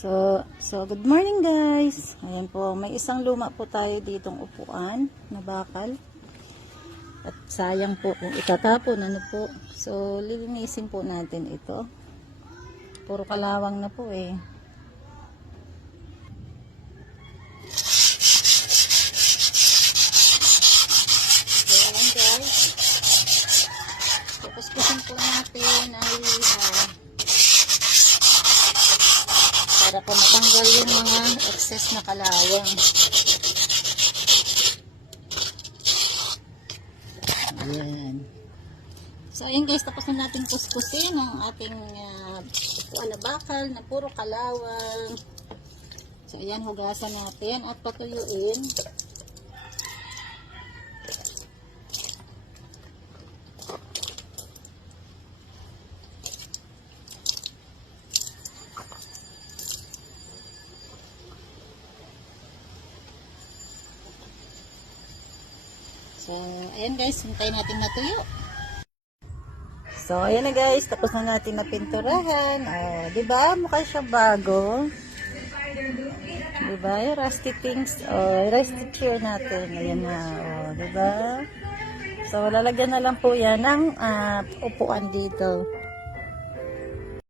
So good morning guys. Ayan po, may isang luma po tayo ditong upuan na bakal. At sayang po kung itatapon, ano po. So lilinisin po natin ito. Puro kalawang na po eh. So ayan guys. Tapos-pusin po natin ang liha. Para po matanggal yung mga excess na kalawang. Ayan. So ayan guys, tapos na natin kuskusin ang ating upuan na bakal na puro kalawang. So ayan, hugasan natin at patuyuin. So, ayan guys, hintayin natin natuyo. So, ayan na guys, tapos na natin na pinturahan. Diba? Mukha siya bago. Diba? Yung rusty things. Rusty chair natin. Ayan na. Diba? So, lalagyan na lang po yan ng upuan dito.